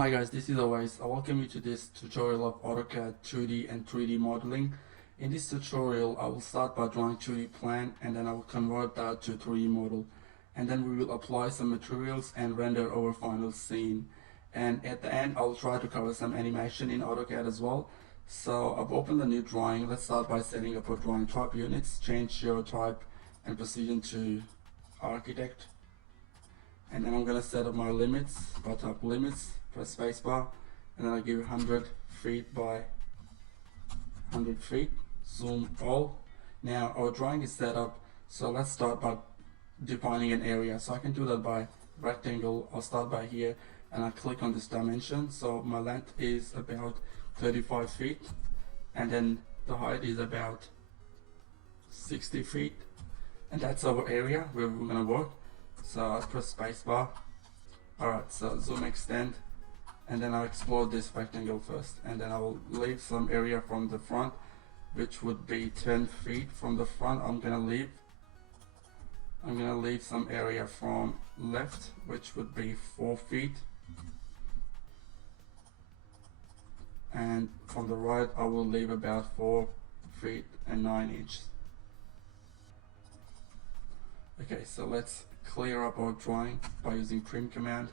Hi guys, this is Always. I welcome you to this tutorial of AutoCAD 2D and 3D modeling. In this tutorial, I will start by drawing 2D plan and then I will convert that to 3D model. And then we will apply some materials and render our final scene. And at the end, I'll try to cover some animation in AutoCAD as well. So I've opened a new drawing. Let's start by setting up our drawing type units. Change your type and precision to architect. And then I'm going to set up my limits by type limits, press spacebar, and then I give 100 feet by 100 feet, zoom all. Now our drawing is set up, so let's start by defining an area. So I can do that by rectangle. I'll start by here and I click on this dimension. So my length is about 35 feet and then the height is about 60 feet, and that's our area where we're going to work. So I'll press spacebar. Alright, so zoom extend, and then I'll explore this rectangle first, and then I will leave some area from the front, which would be 10 feet from the front. I'm gonna leave some area from left, which would be 4 feet, and from the right I will leave about 4 feet and 9 inches. Okay, so let's clear up our drawing by using trim command.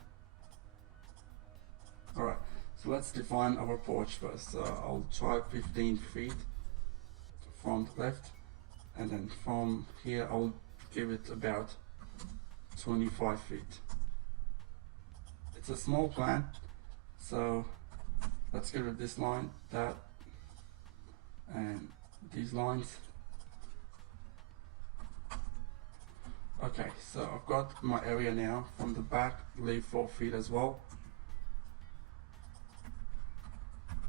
Alright, so let's define our porch first. So I'll try 15 feet from the left, and then from here I'll give it about 25 feet. It's a small plan, so let's get rid of this line, that, and these lines. Okay, so I've got my area now. From the back, leave 4 feet as well.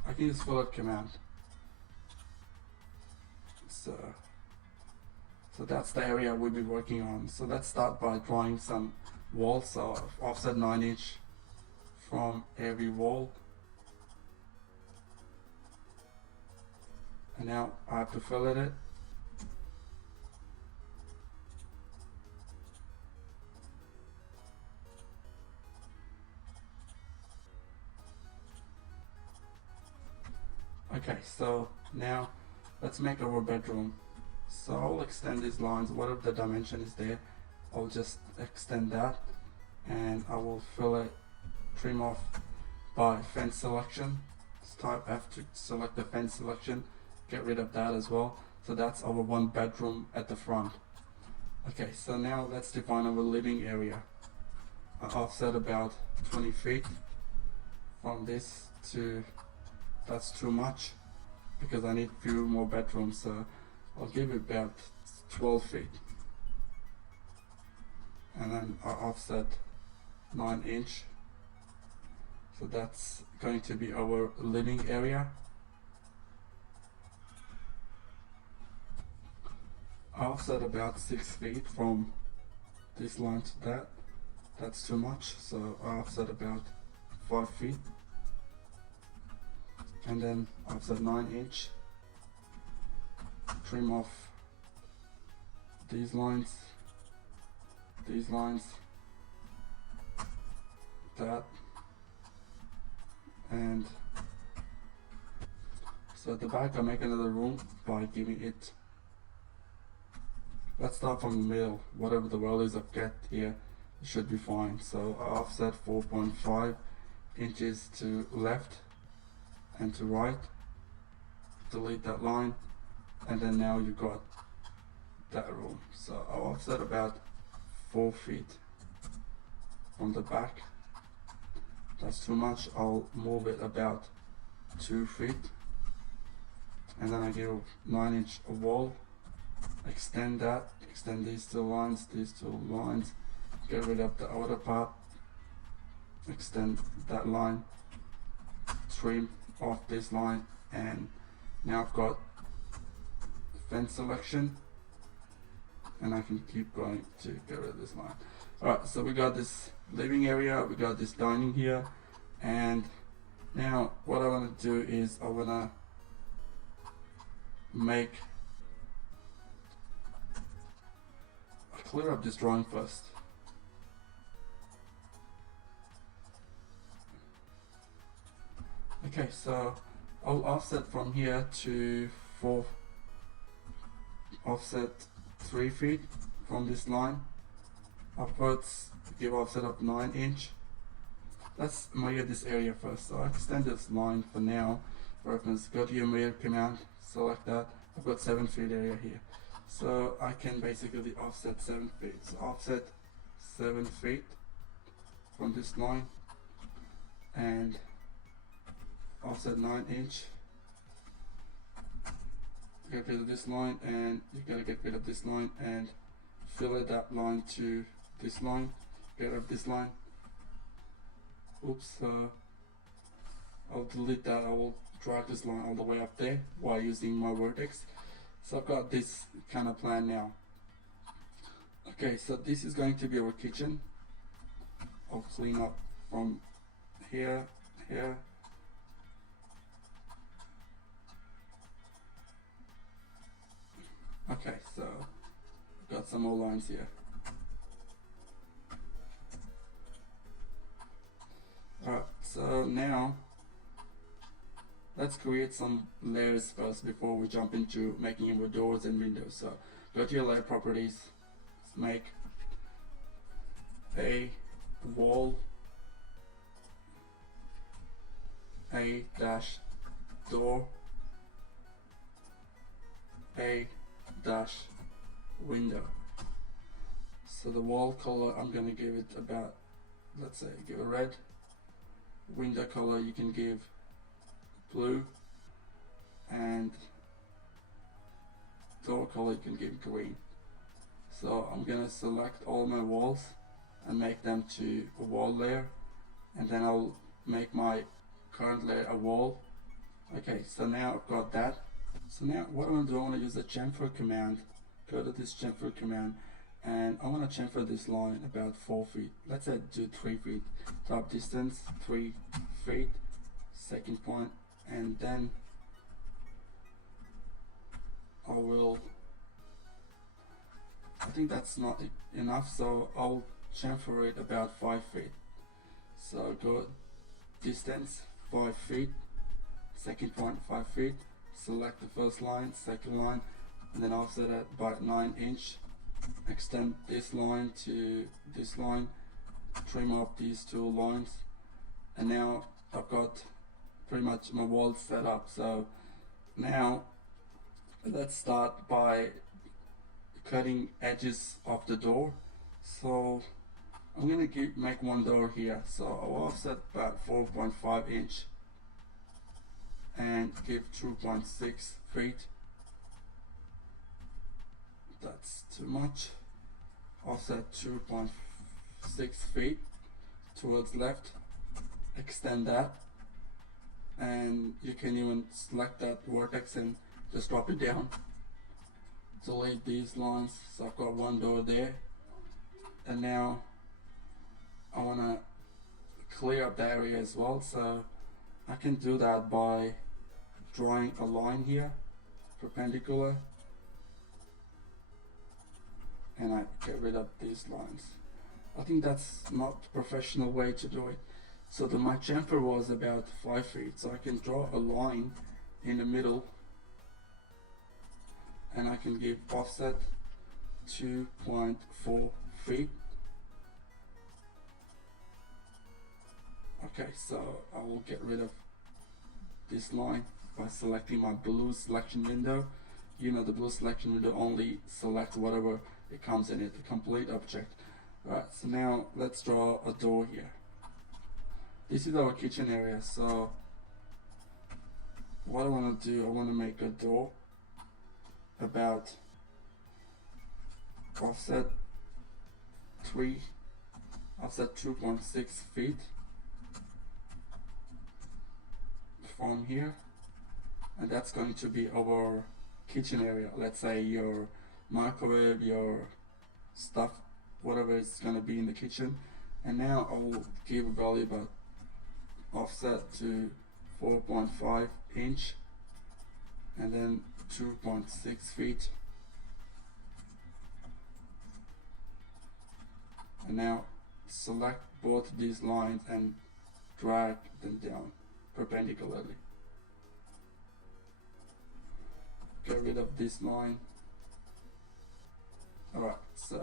I can use fillet command. So that's the area we'll be working on. So let's start by drawing some walls. So I've offset 9 inch from every wall. And now I have to fillet it. Okay, so now let's make our bedroom. So I'll extend these lines, whatever the dimension is there, I'll just extend that, and I will fillet, trim off by fence selection. Type F to select the fence selection, get rid of that as well. So that's our one bedroom at the front. Okay, so now let's define our living area. I offset about 20 feet from this to, that's too much because I need few more bedrooms, so I'll give it about 12 feet, and then I offset 9 inch, so that's going to be our living area. I offset about 6 feet from this line to that, that's too much, so I offset about 5 feet, and then offset 9 inch, trim off these lines, that, and so at the back I make another room by giving it, let's start from the middle, whatever the values I've got here should be fine. So I offset 4.5 inches to left and to right, delete that line, and then now you got that room. So I'll offset about 4 feet from the back, that's too much. I'll move it about 2 feet, and then I give 9 inch wall, extend that, extend these two lines, get rid of the outer part, extend that line, trim off this line, and now I've got fence selection, and I can keep going to get rid of this line. Alright, so we got this living area, we got this dining here, and now what I want to do is I want to clear up this drawing first. Okay, so I'll offset from here to 4, offset 3 feet from this line. Upwards, give offset of 9 inch. Let's measure this area first. So I extend this line for now. Reference, go to your measure command, select that. I've got 7 feet area here. So I can basically offset 7 feet. So offset 7 feet from this line and offset 9 inch. Get rid of this line, and you gotta get rid of this line and fillet that line to this line. Get rid of this line. Oops, I'll delete that. I will drag this line all the way up there while using my vertex. So I've got this kind of plan now. Okay, so this is going to be our kitchen. I'll clean up from here. Okay, so got some more lines here. Alright, so now let's create some layers first before we jump into making our doors and windows. So go to your layer properties, make a wall, a dash door, a dash window. So the wall color, I'm gonna give it about, let's say, give a red. Window color, you can give blue, and door color you can give green. So I'm gonna select all my walls and make them to a wall layer, and then I'll make my current layer a wall. Okay, so now I've got that. So now what I want to do, I want to use the chamfer command. Go to this chamfer command, and I want to chamfer this line about 4 feet. Let's say do 3 feet. Top distance 3 feet, second point, and then I think that's not enough, so I'll chamfer it about 5 feet. So go distance 5 feet, second point 5 feet, select the first line, second line, and then offset it by 9 inch. Extend this line to this line, trim off these 2 lines, and now I've got pretty much my wall set up. So now let's start by cutting edges of the door. So I'm gonna make one door here, so I'll offset about 4.5 inch and give 2.6 feet. That's too much. Offset 2.6 feet towards left, extend that, and you can even select that vertex and just drop it down. Delete these lines. So I've got one door there, and now I want to clear up the area as well, so I can do that by drawing a line here, perpendicular, and I get rid of these lines. I think that's not the professional way to do it. So my chamfer was about 5 feet, so I can draw a line in the middle, and I can give offset 2.4 feet. Okay, so I will get rid of this line by selecting my blue selection window. You know, the blue selection window only selects whatever it comes in it, the complete object. Right, so now let's draw a door here. This is our kitchen area, so what I want to do, I want to make a door about offset 2.6 feet from here, and that's going to be our kitchen area. Let's say your microwave, your stuff, whatever is going to be in the kitchen. And now I will give a value about offset to 4.5 inch and then 2.6 feet. And now select both these lines and drag them down. perpendicularly. Get rid of this line. Alright, so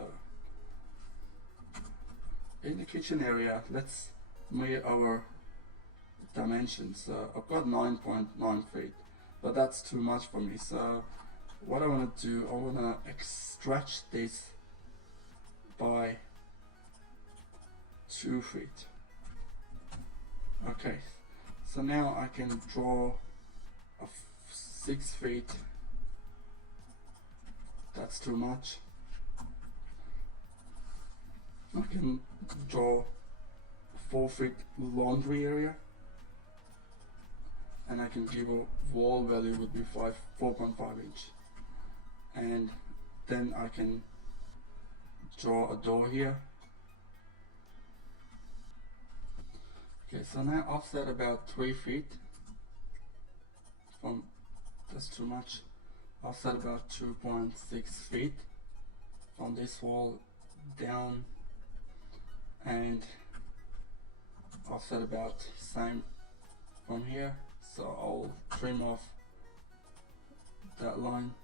in the kitchen area, let's measure our dimensions. I've got 9.9 feet, but that's too much for me. So what I want to do, I want to stretch this by 2 feet. Okay, so now I can draw a 6 feet. That's too much. I can draw 4 feet laundry area, and I can give a wall value would be 4.5 inch, and then I can draw a door here. Okay, so now offset about 3 feet from, that's too much, offset about 2.6 feet from this wall down, and offset about same from here. So I'll trim off that line.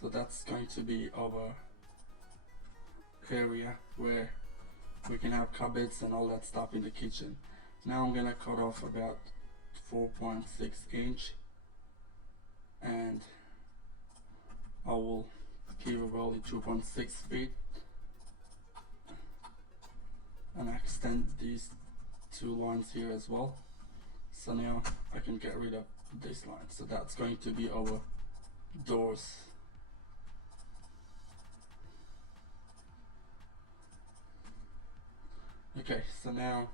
So that's going to be our area where we can have cupboards and all that stuff in the kitchen. Now I'm gonna cut off about 4.6 inch, and I will give a value 2.6 feet, and I extend these 2 lines here as well. So now I can get rid of this line. So that's going to be our doors. Okay, so now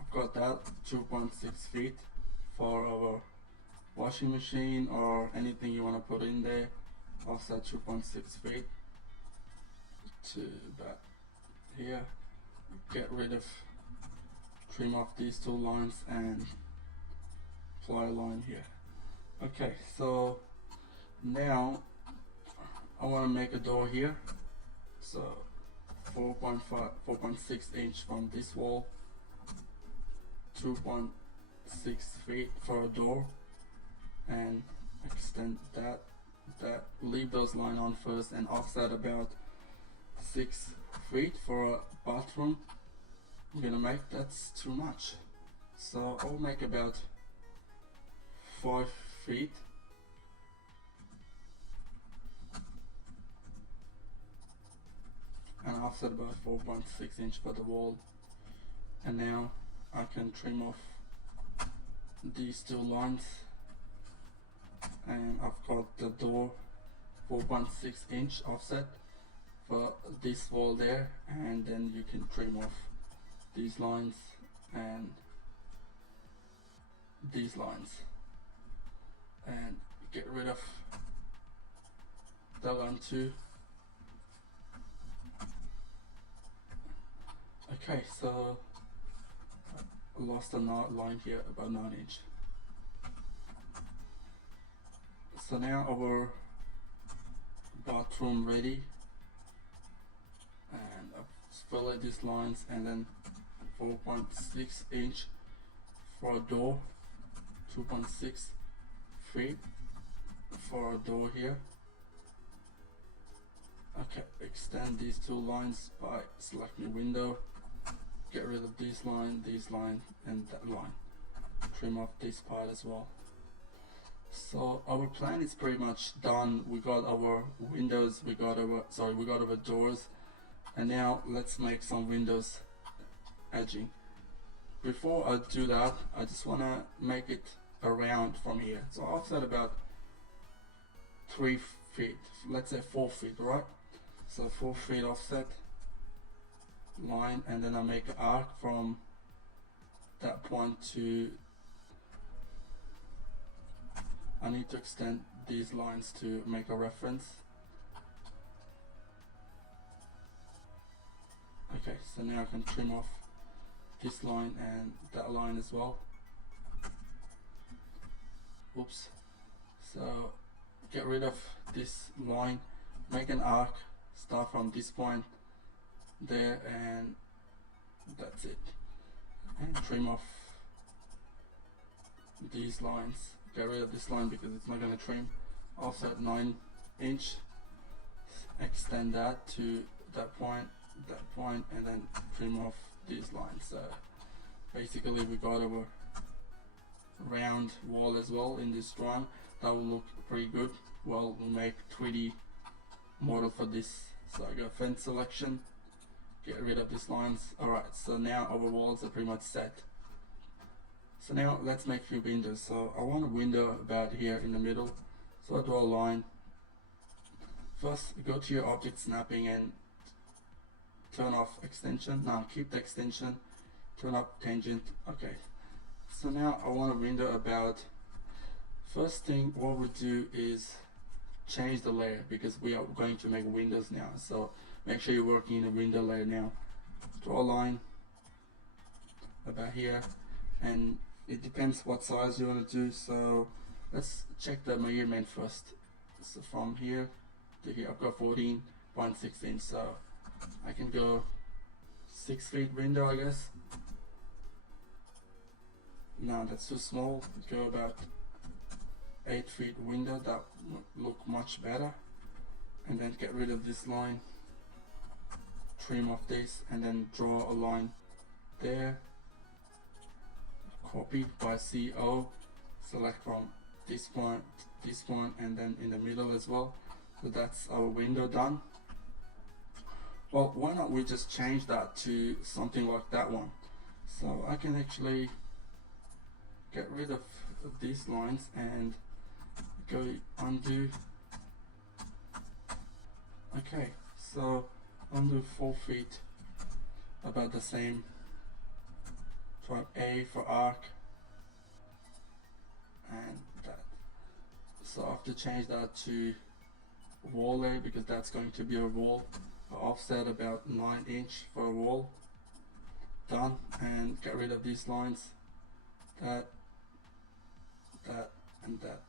I've got that 2.6 feet for our washing machine or anything you want to put in there. Offset 2.6 feet to about here. Get rid of, trim off these 2 lines and apply a line here. Okay, so now I want to make a door here. So 4.6 inch from this wall, 2.6 feet for a door, and extend that. Leave those line on first and offset about 6 feet for a bathroom. I'm gonna make, that's too much, so I'll make about 5 feet. And offset about 4.6 inch for the wall. And now I can trim off these 2 lines, and I've got the door 4.6 inch offset for this wall there, and then you can trim off these lines and these lines and get rid of that one too. Okay, so I lost a line here about 9 inch. So now our bathroom ready, and I've fillet these lines, and then 4.6 inch for a door, 2.6 feet for a door here. Okay, extend these 2 lines by selecting window, get rid of this line, and that line. Trim off this part as well. So our plan is pretty much done. We got our windows, we got our doors, and now let's make some windows edging. Before I do that, I just want to make it around from here. So I'll offset about 3 feet, let's say 4 feet, right? So 4 feet offset line, and then I make an arc from that point to, I need to extend these lines to make a reference. Okay, so now I can trim off this line and that line as well. Oops. So get rid of this line, make an arc, start from this point there, and that's it. and trim off these lines. Get rid of this line because it's not going to trim. Offset 9 inch, extend that to that point, and then trim off these lines. So basically we got our round wall as well in this drawing. That will look pretty good. Well, we'll make 3D model for this. So I got fence selection, get rid of these lines. Alright, so now our walls are pretty much set. So now let's make a few windows. So I want a window about here in the middle. So I draw a line. First, go to your object snapping and turn off extension. Now keep the extension, turn up tangent. Okay. So now I want a window about, first thing what we do is change the layer because we are going to make windows now. So make sure you're working in a window layer now. Draw a line about here, and it depends what size you want to do. So let's check the measurement first. So from here to here I've got 14.6 inch, so I can go 6 feet window I guess. No, that's too small. Go about 8 feet window, that would look much better. And then get rid of this line, trim off this, and then draw a line there. Copy by CO, select from this point, and then in the middle as well. So that's our window done. Well, why not we just change that to something like that one? So I can actually get rid of these lines and go undo. Okay, so undo 4 feet, about the same. Try A for arc, and that. So I have to change that to wall layer because that's going to be a wall. Offset about 9 inch for a wall. Done, and get rid of these lines. That, and that.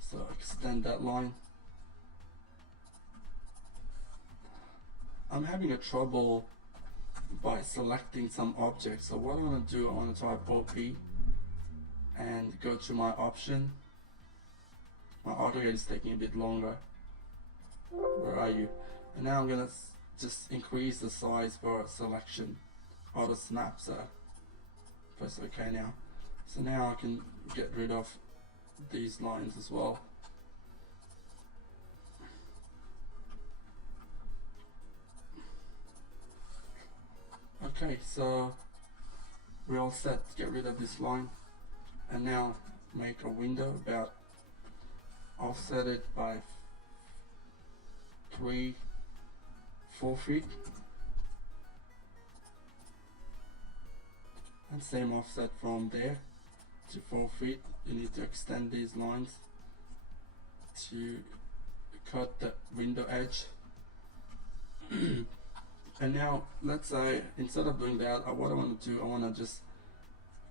So extend that line. I'm having a trouble by selecting some objects. So what I want to do, I want to type OP and go to my option. My Autocad is taking a bit longer. Where are you? And now I'm gonna just increase the size for selection. Auto snap. So press OK now. So now I can get rid of these lines as well. Okay, so we're all set. Get rid of this line, and now make a window about, offset it by 4 feet, and same offset from there to 4 feet. You need to extend these lines to cut the window edge. And now let's say instead of doing that, what I want to do, I want to just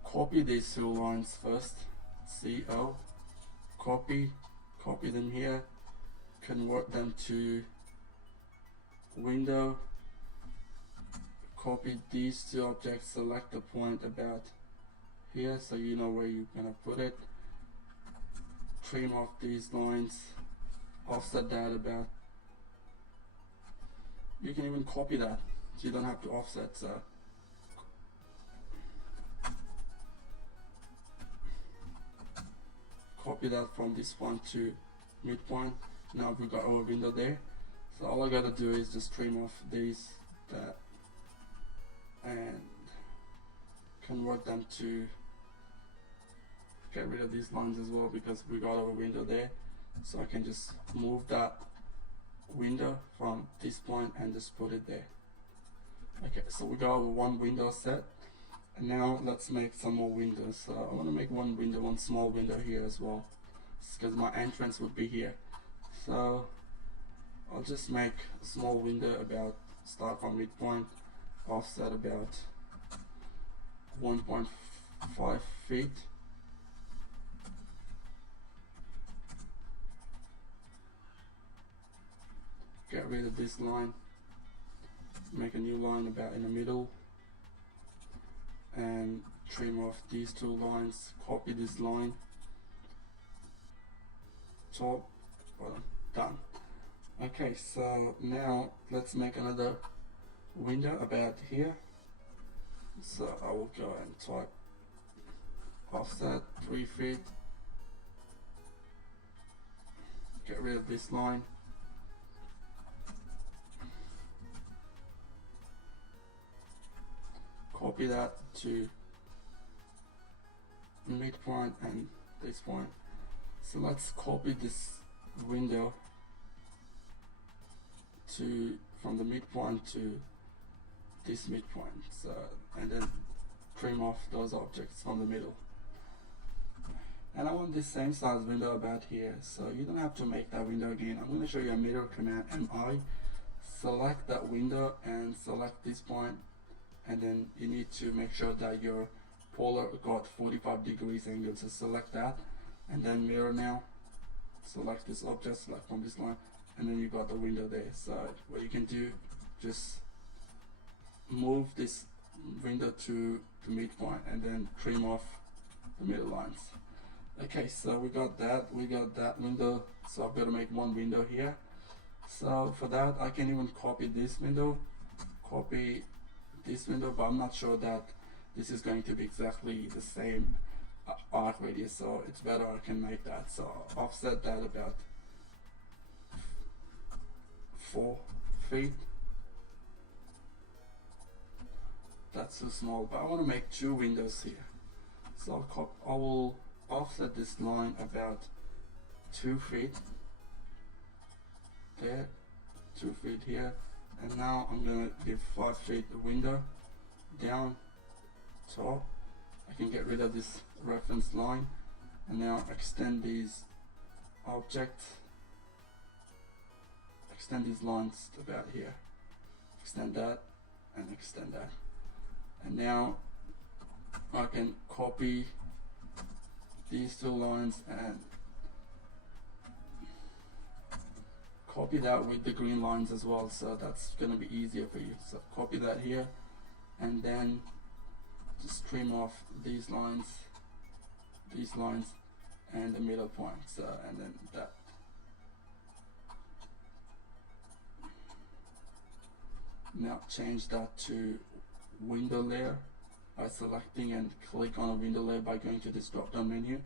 copy these 2 lines first. CO, copy them here, convert them to window, copy these 2 objects, select the point about here so you know where you're gonna put it, trim off these lines, offset that about. You can even copy that, so you don't have to offset. So copy that from this point to midpoint. Now we've got our window there. So all I gotta do is just trim off these, that, and convert them to, get rid of these lines as well because we got our window there. So I can just move that window from this point and just put it there. Okay, so we got our 1 window set, and now let's make some more windows. So I want to make one window, one small window here as well, because my entrance would be here. So I'll just make a small window about, start from midpoint, offset about 1.5 feet. Get rid of this line, make a new line about in the middle, and trim off these two lines, copy this line, top, bottom, done. Okay, so now let's make another window about here. So I will go and type offset 3 feet, get rid of this line, copy that to midpoint and this point. So let's copy this window to from the midpoint to this midpoint, so, and then trim off those objects from the middle. And I want this same size window about here, so you don't have to make that window again. I'm going to show you a mirror command, MI. Select that window and select this point, and then you need to make sure that your polar got 45 degrees angle, so select that, and then mirror now, select this object, select from this line, and then you got the window there. So what you can do, just move this window to the midpoint and then trim off the middle lines. Okay, so we got that window, so I've got to make one window here. So for that I can even copy this window, but I'm not sure that this is going to be exactly the same arc radius, so it's better I can make that. So offset that about 4 feet. That's too small, but I want to make 2 windows here. So I will offset this line about 2 feet there, 2 feet here, and now I'm gonna give 5 feet the window down top. I can get rid of this reference line and now extend these objects, extend these lines about here, extend that and extend that, and now I can copy these 2 lines and copy that with the green lines as well, so that's gonna be easier for you. So copy that here and then just trim off these lines and the middle point, so, and then that. Now change that to window layer by selecting and click on a window layer by going to this drop down menu,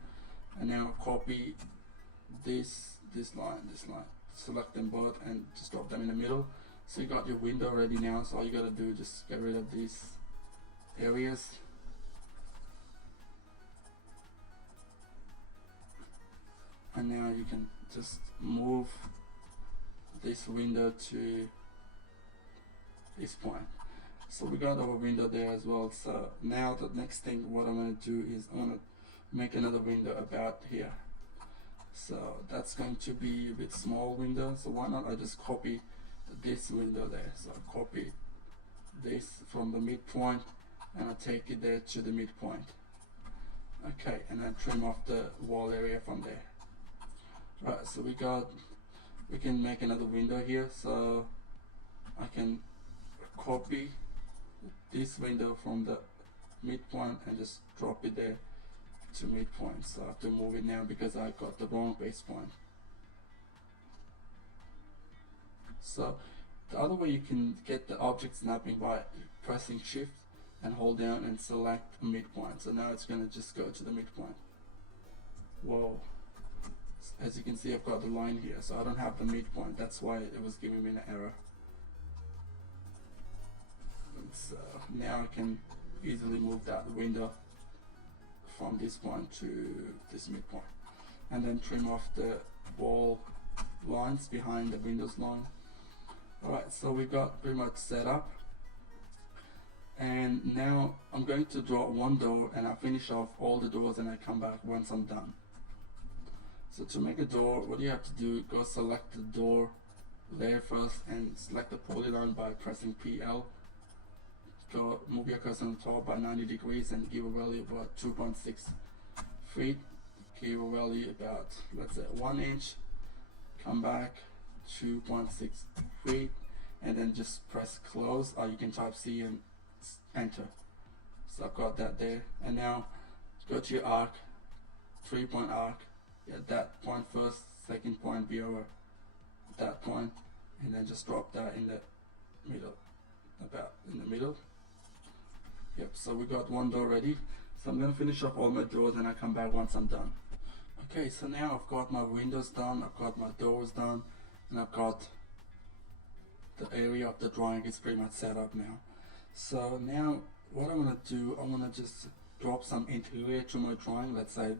and now copy this line, select them both and just drop them in the middle. So you got your window ready now, so all you gotta do is just get rid of these areas, and now you can just move this window to this point. So we got our window there as well. So now the next thing what I'm going to do is I'm going to make another window about here. So that's going to be a bit small window, so why not I just copy this window there. So I copy this from the midpoint and I take it there to the midpoint. Okay, and then trim off the wall area from there. Right, so we can make another window here, so I can copy this window from the midpoint and just drop it there to midpoint. So I have to move it now because I got the wrong base point. So the other way you can get the object snapping by pressing shift and hold down and select a midpoint. So now it's going to just go to the midpoint. Whoa, as you can see I've got the line here, so I don't have the midpoint, that's why it was giving me an error. So now I can easily move that window from this point to this midpoint, and then trim off the wall lines behind the windows line. Alright, so we got pretty much set up, and now I'm going to draw one door and I finish off all the doors and I come back once I'm done. So to make a door, what you have to do, go select the door layer first and select the polyline by pressing PL. Go move your cursor on the top by 90 degrees and give a value about 2.6 feet. Give a value about, let's say, 1 inch. Come back 2.6 feet and then just press close, or you can type C and enter. So I've got that there, and now go to your arc, 3-point arc, get that point first, second point be over that point, and then just drop that in the middle, about in the middle. Yep, so we got one door ready. So I'm going to finish off all my doors and I'll come back once I'm done. Okay, so now I've got my windows done, I've got my doors done, and I've got the area of the drawing is pretty much set up now. So now what I'm going to do, I'm going to just drop some interior to my drawing, let's say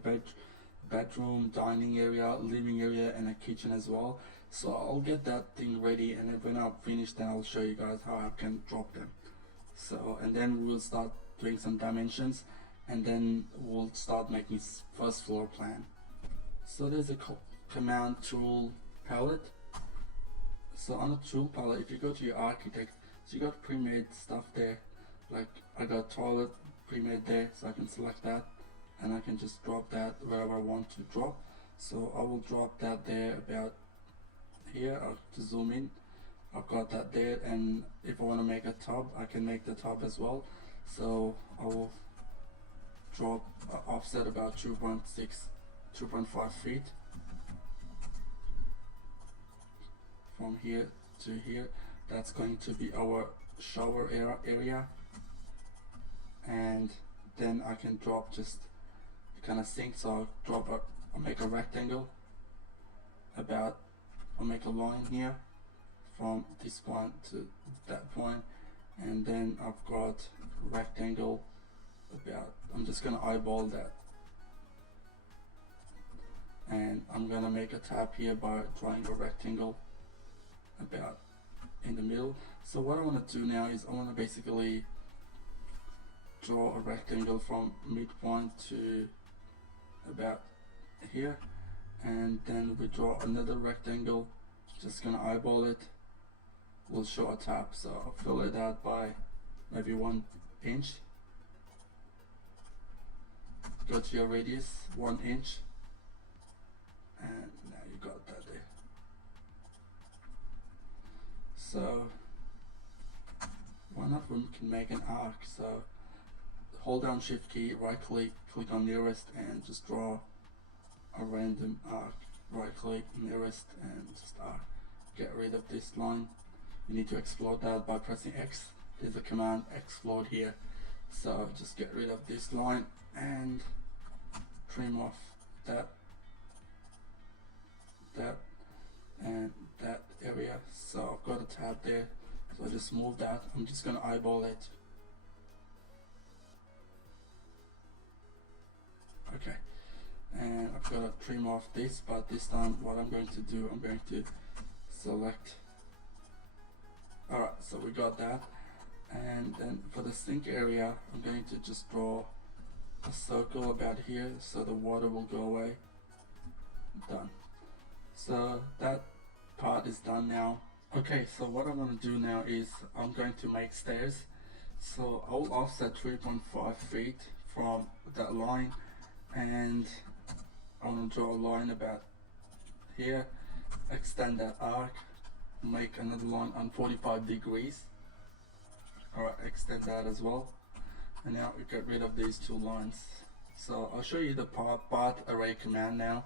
bedroom, dining area, living area, and a kitchen as well. So I'll get that thing ready, and then when I'm finished, then I'll show you guys how I can drop them. So, and then we'll start doing some dimensions, and then we'll start making first floor plan. So there's a command tool palette. So on the tool palette, if you go to your architect, so you got pre-made stuff there. Like I got toilet pre-made there, so I can select that, and I can just drop that wherever I want to drop. So I will drop that there about here. I'll to zoom in. I've got that there, and if I want to make a tub, I can make the tub as well. So I will drop offset about 2.5 feet from here to here. That's going to be our shower area, and then I can drop just kind of sink. So I'll make a rectangle about, I'll make a line here from this point to that point, and then I've got rectangle about, I'm just gonna eyeball that, and I'm gonna make a tab here by drawing a rectangle about in the middle. So what I want to do now is I want to basically draw a rectangle from midpoint to about here, and then we draw another rectangle, just gonna eyeball it, we'll show a tab. So I'll fill it out by maybe 1 inch, go to your radius 1 inch, and now you got that there. So why not, we can make an arc. So hold down shift key, right click, click on nearest, and just draw a random arc. Right click, nearest, and just arc. Get rid of this line. You need to explode that by pressing X. There's a command explode here. So just get rid of this line and trim off that and that area. So I've got a tab there, so I just move that. I'm just gonna eyeball it. Okay, and I've got to trim off this, but this time what I'm going to do, I'm going to select. Alright, so we got that, and then for the sink area, I'm going to just draw a circle about here so the water will go away. Done. So that part is done now. Okay, so what I'm going to do now is I'm going to make stairs. So I'll offset 3.5 feet from that line, and I'm going to draw a line about here, extend that arc, make another line on 45 degrees. Alright, extend that as well, and now we get rid of these two lines. So I'll show you the path array command now.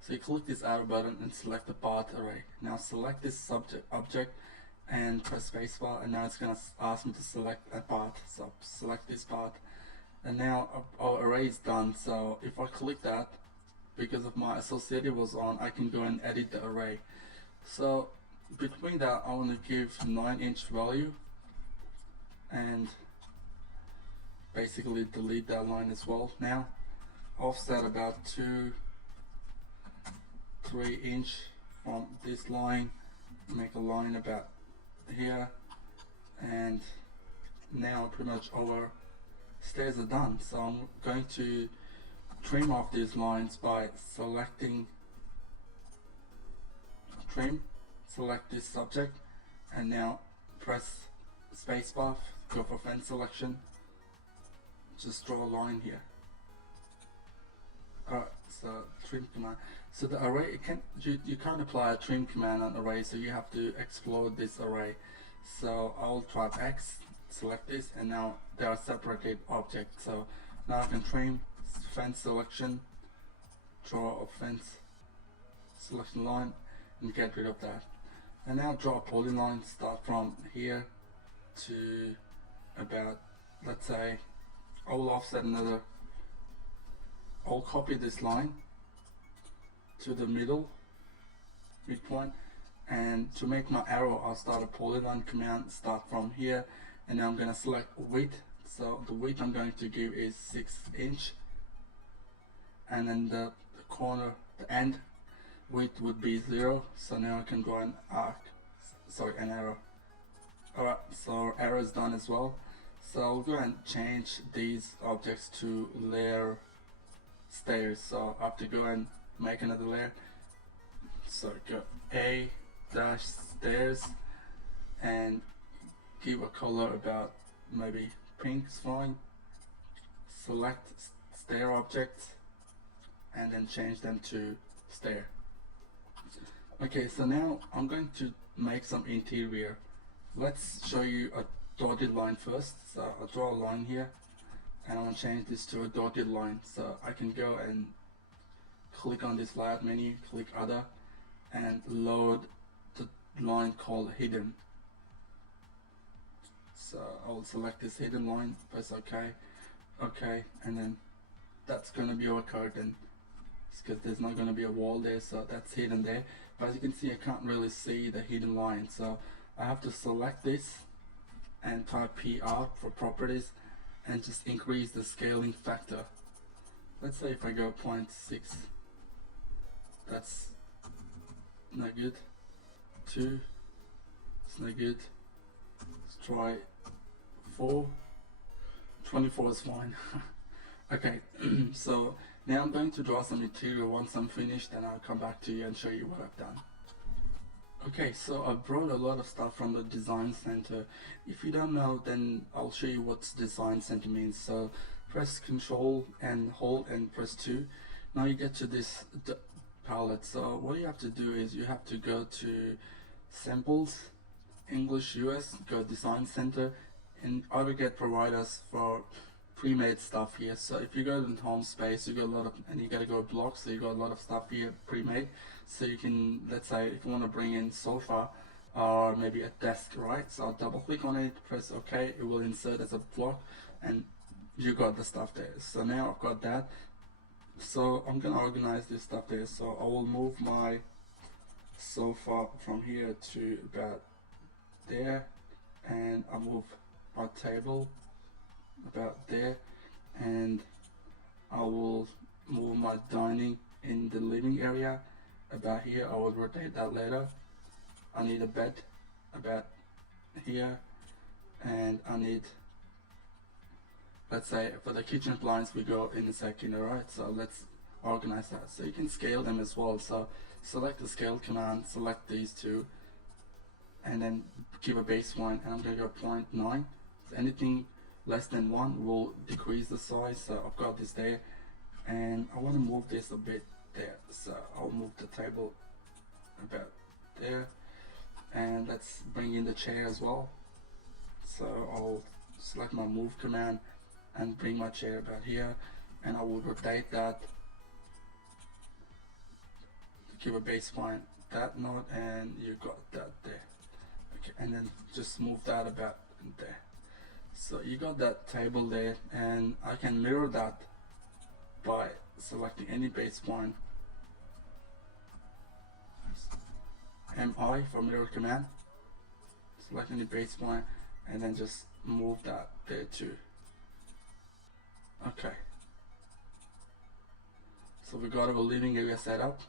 So you click this arrow button and select the path array. Now select this object and press spacebar, and now it's going to ask me to select a path. So select this path, and now our array is done. So if I click that, because of my associative was on, I can go and edit the array. So between that, I want to give 9-inch value, and basically delete that line as well. Now offset about 3 inch from this line, make a line about here, and now pretty much our stairs are done. So I'm going to trim off these lines by selecting trim, select this subject, and now press spacebar, go for fence selection, just draw a line here. Alright, so trim command. So the array, you can't apply a trim command on array, so you have to explode this array. So I'll type X, select this, and now they are separated objects. So now I can trim, fence selection, draw a fence selection line, and get rid of that. And now draw a polyline, start from here to about, let's say, I will offset another, I'll copy this line to the midpoint, and to make my arrow I'll start a polyline command, start from here, and now I'm going to select width. So the width I'm going to give is 6 inch, and then the corner, the end width would be 0. So now I can draw an arrow. Alright, so arrow is done as well. So I'll go and change these objects to layer stairs. So I have to go and make another layer. So go A dash stairs and give a color about maybe pink is fine. Select stair objects and then change them to stair. Okay, so now I'm going to make some interior. Let's show you a dotted line first. So I'll draw a line here, and I'm going to change this to a dotted line. So I can go and click on this layout menu, click other, and load the line called hidden. So I'll select this hidden line, press OK, and then that's going to be our curtain, because there's not going to be a wall there, so that's hidden there. But as you can see, I can't really see the hidden line, so I have to select this and type PR for properties and just increase the scaling factor. Let's say if I go 0.6, that's not good. 2, it's not good. Let's try 4. 24 is fine. Okay, so now I'm going to draw some interior. Once I'm finished, then I'll come back to you and show you what I've done. Okay, so I brought a lot of stuff from the design center. If you don't know, then I'll show you what design center means. So press Control and hold and press 2. Now you get to this palette. So what you have to do is you have to go to Samples, English US, go Design Center, and Autocad provide us for pre-made stuff here. So if you go to home space, you got a lot of, and you gotta go blocks, so you got a lot of stuff here pre-made. So you can, let's say if you want to bring in sofa or maybe a desk, right? So I'll double click on it, press OK, it will insert as a block, and you got the stuff there. So now I've got that. So I'm gonna organize this stuff there. So I will move my sofa from here to about there, and I'll move our table about there, and I will move my dining in the living area about here. I will rotate that later. I need a bed about here, and I need, let's say for the kitchen appliance we go in a second. Alright, so let's organize that. So you can scale them as well. So select the scale command, select these two, and then give a baseline, and I'm going to go 0.9. So anything less than 1 will decrease the size. So I've got this there, and I want to move this a bit there. So I'll move the table about there, and let's bring in the chair as well. So I'll select my move command and bring my chair about here, and I will rotate that, give a baseline that node, and you got that there. Okay, and then just move that about there. So you got that table there, and I can mirror that by selecting any base point, MI for mirror command, select any base point, and then just move that there too. Okay, so we got our living area set up,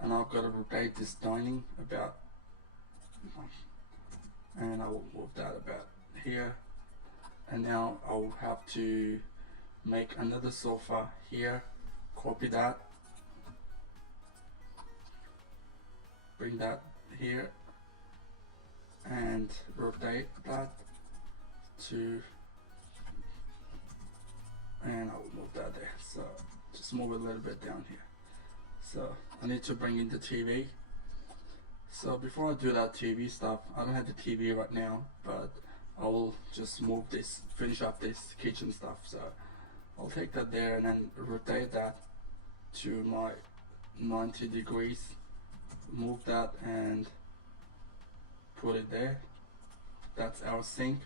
and I've got to rotate this dining about, and I will move that about here. And now I'll have to make another sofa here, copy that, bring that here, and rotate that to, and I'll move that there. So just move it a little bit down here. So I need to bring in the TV. So before I do that TV stuff, I don't have the TV right now, but I will just move this, finish up this kitchen stuff. So I'll take that there and then rotate that to my 90 degrees, move that and put it there. That's our sink.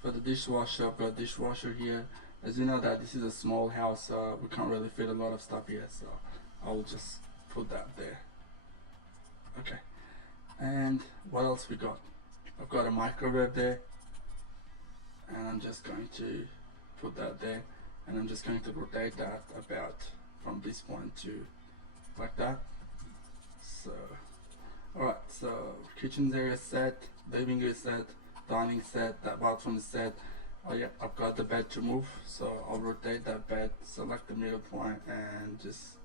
For the dishwasher, I've got a dishwasher here. As you know that this is a small house, so we can't really fit a lot of stuff here, so I'll just put that there. Okay, and what else we got? I've got a microwave there, and I'm just going to put that there, and I'm just going to rotate that about from this point to like that. So alright, so kitchen area set, living area set, dining set, that bathroom is set. Oh yeah, I've got the bed to move, so I'll rotate that bed, select the middle point and just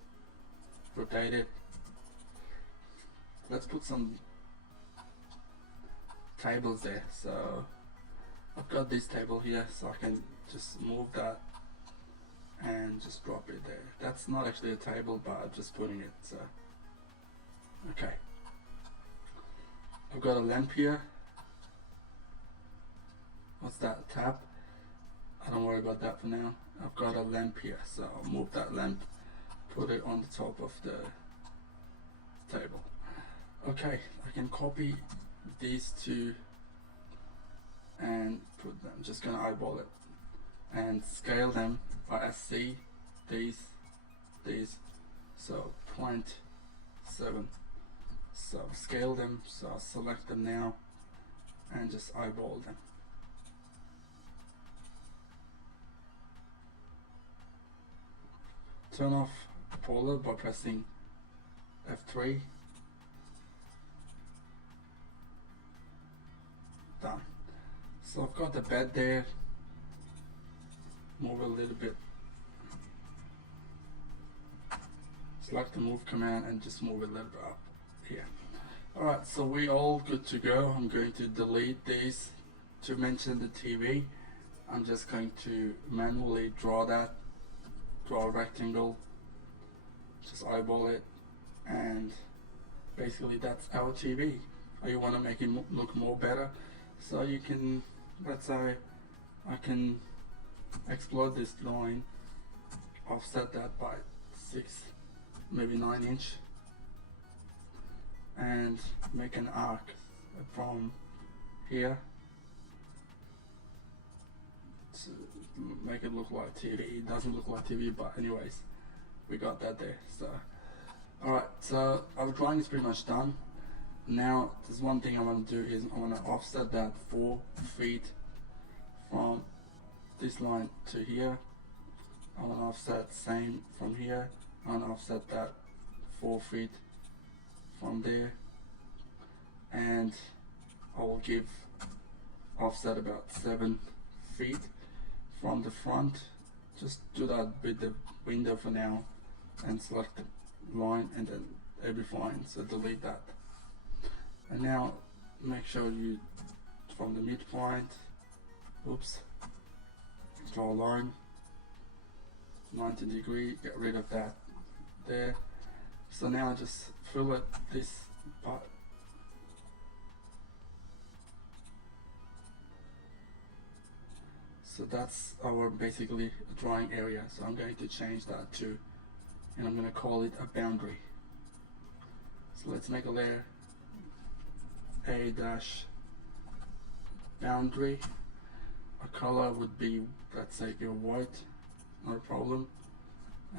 rotate it. Let's put some tables there. So I've got this table here, so I can just move that and just drop it there. That's not actually a table, but I'm just putting it. So okay, I've got a lamp here. What's that? Tap? I don't worry about that for now. I've got a lamp here, so I'll move that lamp, put it on the top of the table. Okay, I can copy these two and put them. I'm just gonna eyeball it and scale them by SC. These, so 0.7. So scale them. So I'll select them now and just eyeball them. Turn off polar by pressing F3. Done. So I've got the bed there. Move a little bit. Select the move command and just move it a little bit up here. Alright, so we're all good to go. I'm going to delete these to mention the TV. I'm just going to manually draw that. Draw a rectangle, just eyeball it, and basically that's our TV. You want to make it look more better, so you can, let's say I can explode this line, offset that by 6, maybe 9 inch, and make an arc from here to make it look like TV. It doesn't look like TV, but anyways, we got that there. So alright, so our drawing is pretty much done. Now there's one thing I want to do is I want to offset that 4 feet from this line to here. I want to offset same from here. I want to offset that 4 feet from there, and I will give offset about 7 feet from the front. Just do that with the window for now and select the line, and then it'll be fine. So delete that. And now make sure you, from the midpoint, oops, draw a line 90 degree, get rid of that there. So now just fillet this part. So that's our basically drawing area. So I'm going to change that to, and I'm going to call it a boundary. So let's make a layer, a dash boundary. A color would be, let's say, your white, not a problem.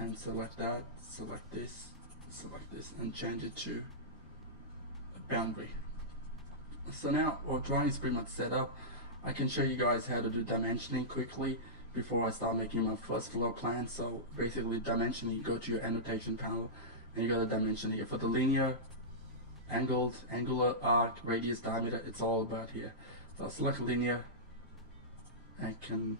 And select that, select this, and change it to a boundary. So now our drawing is pretty much set up. I can show you guys how to do dimensioning quickly before I start making my first floor plan. So basically dimensioning, you go to your annotation panel and you got a dimension here. For the linear, angled, angular, arc, radius, diameter, it's all about here. So I'll select linear and can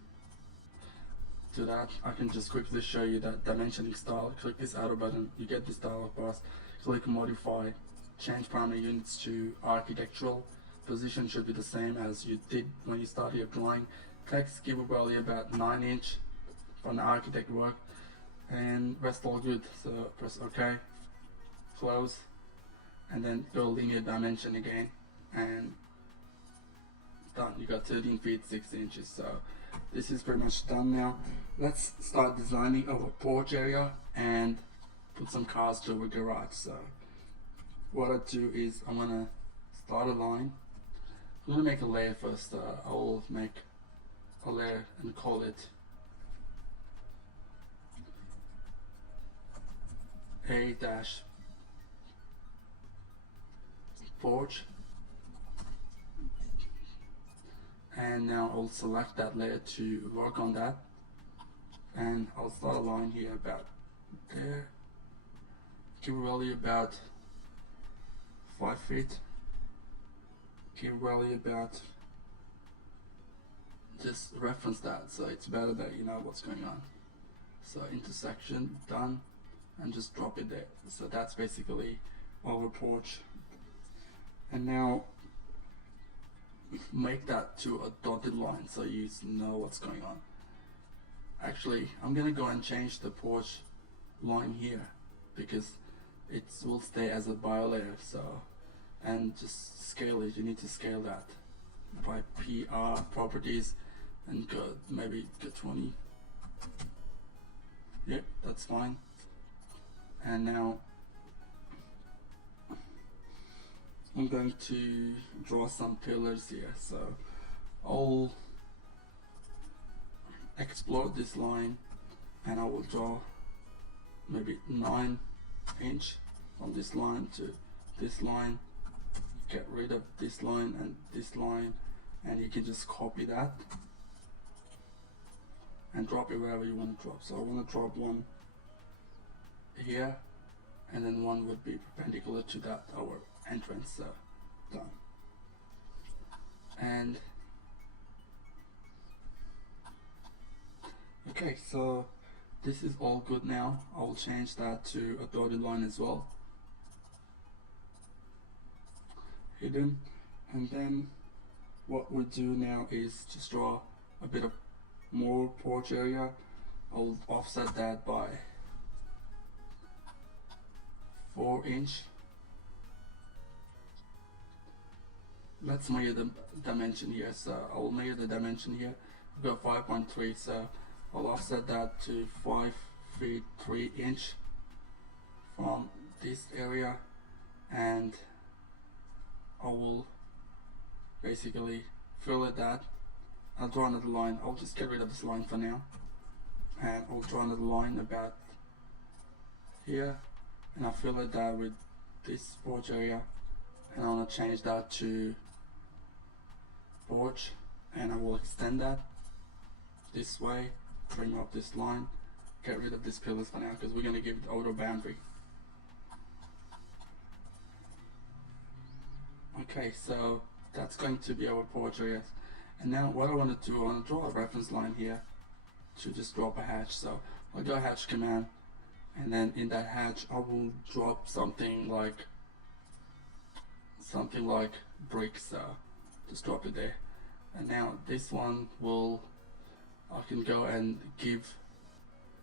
do that. I can just quickly show you that dimensioning style. Click this arrow button, you get this dialog box. Click modify, change primary units to architectural. Position should be the same as you did when you started your drawing. Text, give a value about 9 inch from the architect work, and rest all good. So press OK, close, and then go linear dimension again and done. You got 13 feet 6 inches. So this is pretty much done now. Let's start designing our porch area and put some cars to our garage. So what I do is I'm gonna start a line. I'm gonna make a layer first. I'll make a layer and call it A dash porch, and now I'll select that layer to work on that, and I'll start a line here about there. Give a value about 5 feet. Give a value about, just reference that so it's better that you know what's going on. So intersection, done, and just drop it there. So that's basically our porch. And now make that to a dotted line so you know what's going on. Actually, I'm gonna go and change the porch line here because it will stay as a bio layer. So, and just scale it. You need to scale that by PR properties and go maybe go 20. Yep, that's fine. And now I'm going to draw some pillars here. So I'll explode this line and I will draw maybe 9 inch from this line to this line. Get rid of this line and this line, and you can just copy that and drop it wherever you want to drop. So I want to drop one here, and then one would be perpendicular to that our entrance. Done. And okay, so this is all good now. I will change that to a dotted line as well, hidden. And then what we do now is just draw a bit of more porch area. I'll offset that by 4 inch. Let's measure the dimension here. So I'll measure the dimension here. We've got 5.3, so I'll offset that to 5 feet 3 inch from this area, and I will basically fillet that. I'll draw another line. I'll just get rid of this line for now, and I'll draw another line about here, and I'll fillet that with this porch area, and I want to change that to porch, and I will extend that this way, bring up this line, get rid of these pillars for now because we're going to give it outer boundary. Okay, so that's going to be our porch area. And now what I want to do, I want to draw a reference line here to just drop a hatch. So I'll go hatch command, and then in that hatch I will drop something like bricks. So just drop it there. And now this one will, I can go and give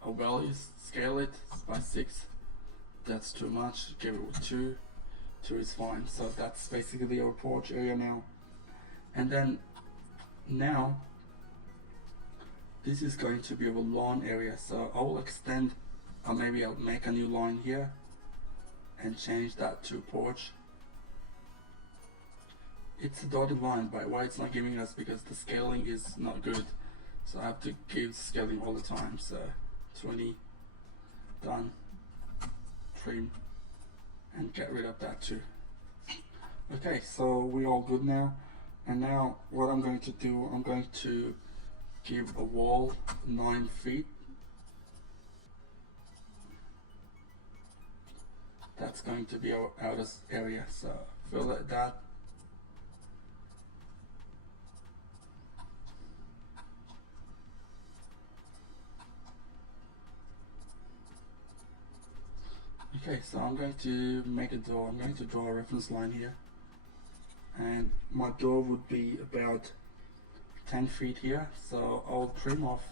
a value, scale it by 6. That's too much. Give it with 2. 2 is fine. So that's basically our porch area now. And then now this is going to be our lawn area. So I will extend, or maybe I'll make a new line here and change that to porch. It's a dotted line, but why it's not giving us, because the scaling is not good. So I have to give scaling all the time. So 20, done, trim, and get rid of that too. Okay, so we're all good now. And now what I'm going to do, I'm going to give a wall 9 feet. That's going to be our outer area. So fill that. Okay, so I'm going to make a door. I'm going to draw a reference line here, and my door would be about 10 feet here. So I'll trim off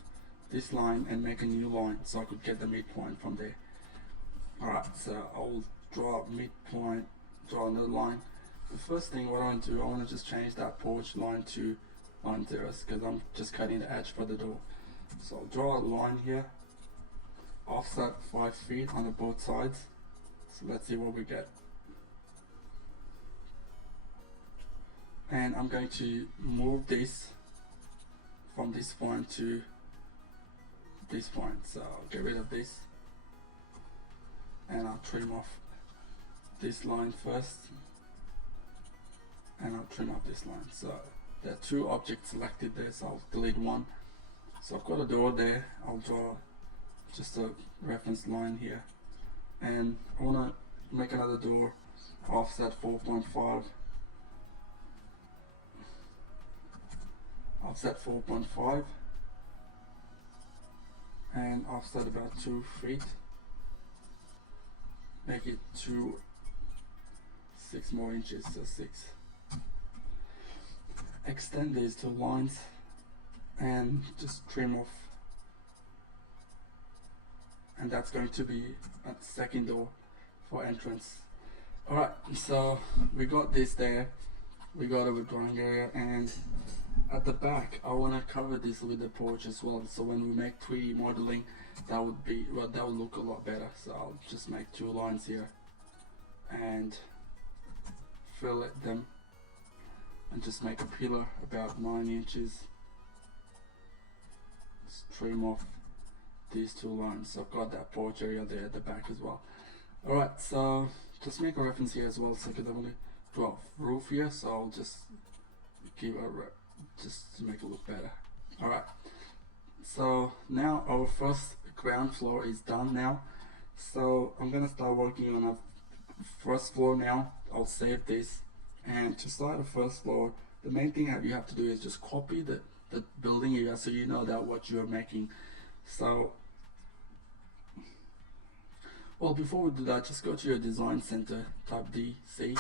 this line and make a new line so I could get the midpoint from there. Alright, so I'll draw a midpoint, draw another line. The first thing what I want to do, I want to just change that porch line to line zeros because I'm just cutting the edge for the door. So I'll draw a line here, offset 5 feet on the both sides. So let's see what we get. And I'm going to move this from this point to this point. So I'll get rid of this and I'll trim off this line first, and I'll trim off this line. So there are 2 objects selected there, so I'll delete one. So I've got a door there. I'll draw just a reference line here, and I want to make another door, offset 4.5, offset 4.5, and offset about 2 feet. Make it 6 more inches, so 6. Extend these 2 lines and just trim off, and that's going to be a second door for entrance. Alright, so we got this there, we got a drawing area, and at the back I want to cover this with the porch as well, so when we make 3D modeling, that would look a lot better. So I'll just make 2 lines here and fillet them and just make a pillar about 9 inches. Just trim off these 2 lines. So I've got that porch area there at the back as well. Alright, so just make a reference here as well, so because I want to draw a roof here, so I'll just give just to make it look better. Alright, so now our first ground floor is done now. So I'm gonna start working on a first floor now. I'll save this, and to start the first floor, the main thing that you have to do is just copy the building area so you know that what you're making. So well, before we do that, just go to your design center, type DC,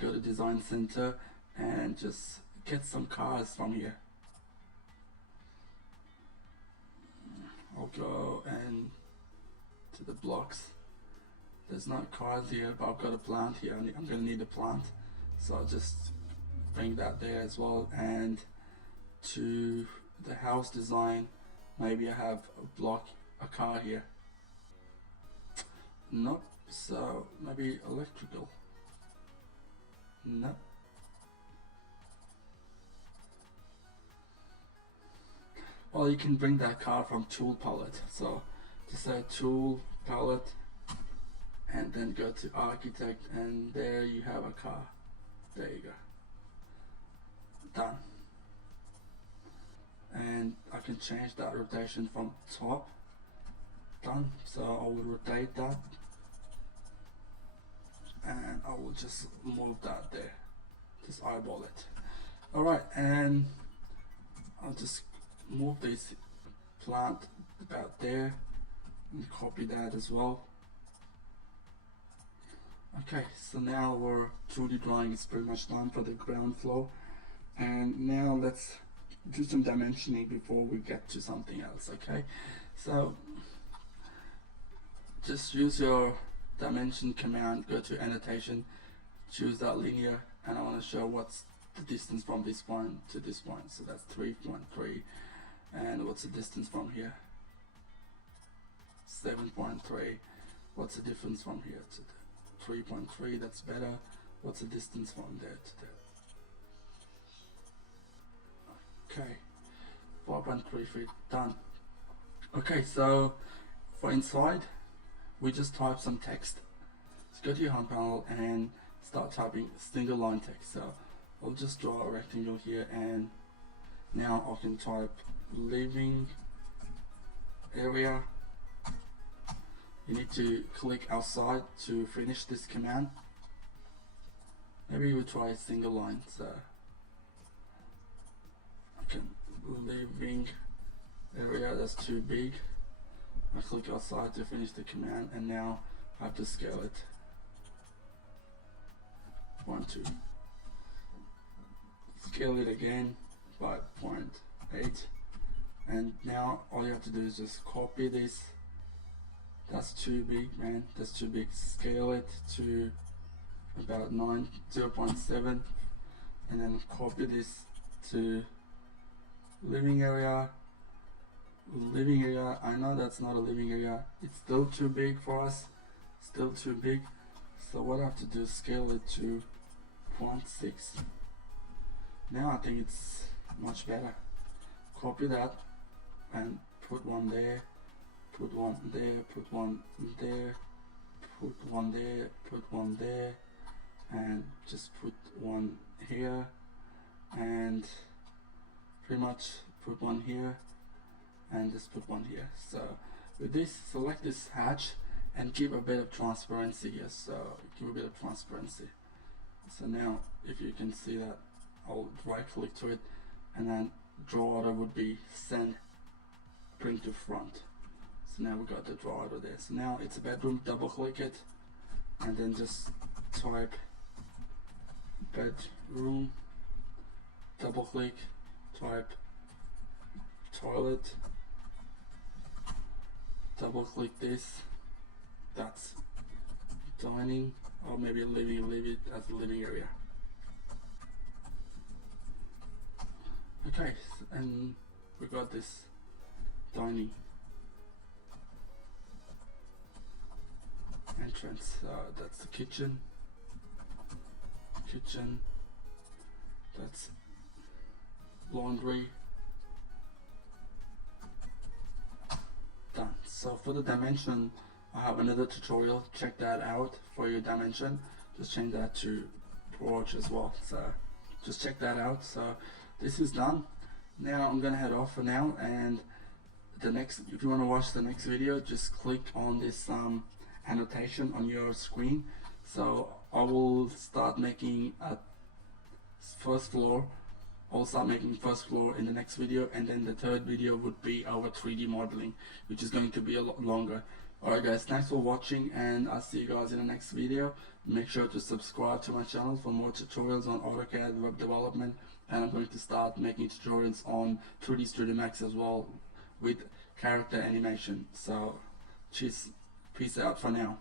go to design center and just get some cars from here. I'll go and to the blocks. There's no cars here, but I've got a plant here. I'm gonna need a plant, so I'll just bring that there as well. And to the house design, maybe I have a car here. Nope. So maybe electrical. Nope. Well, you can bring that car from tool palette. So just say tool palette and then go to architect, and there you have a car. There you go. Done. And I can change that rotation from top. Done. So I will rotate that and I will just move that there. Just eyeball it. Alright, and I'll just move this plant about there and copy that as well. Okay, so now our 2D drawing is pretty much done for the ground floor, and now let's do some dimensioning before we get to something else. Okay, so just use your dimension command, go to annotation, choose that linear, and I want to show what's the distance from this point to this point. So that's 3.3, and what's the distance from here? 7.3. What's the difference from here to there? 3.3. That's better. What's the distance from there to there? Okay, 4.3 feet. Done. Okay, so for inside, we just type some text. Let's go to your home panel and start typing single line text. So I'll just draw a rectangle here, and now I can type living area. You need to click outside to finish this command. Maybe we'll try a single line. So I can living area, that's too big. I click outside to finish the command, and now I have to scale it. 1, 2. Scale it again by 0.8, and now all you have to do is just copy this. That's too big, man. That's too big. Scale it to about 0.7, and then copy this to living area, living area. I know that's not a living area, it's still too big for us, still too big. So what I have to do is scale it to 0.6. Now I think it's much better. Copy that and put one there, put one there, put one there, put one there, put one there, and just put one here, and pretty much put one here, and just put one here. So with this, select this hatch and give a bit of transparency here. So give a bit of transparency. So now if you can see that, I'll right click to it, and then draw order would be send, bring to front. So now we got the draw order there. So now it's a bedroom, double click it, and then just type bedroom, double click, type toilet, double click this, that's dining, or maybe leave it as a living area. Okay, and we got this dining entrance. That's the kitchen, that's laundry. Done. So for the dimension, I have another tutorial, check that out for your dimension. Just change that to Porch as well, so just check that out. So this is done. Now I'm gonna head off for now, and the next, if you want to watch the next video, just click on this annotation on your screen. So I will start making a first floor. I'll start making first floor in the next video, and then the third video would be our 3D modeling, which is going to be a lot longer. Alright guys, thanks for watching, and I'll see you guys in the next video. Make sure to subscribe to my channel for more tutorials on AutoCAD web development, and I'm going to start making tutorials on 3D Studio Max as well with character animation. So cheers, peace out for now.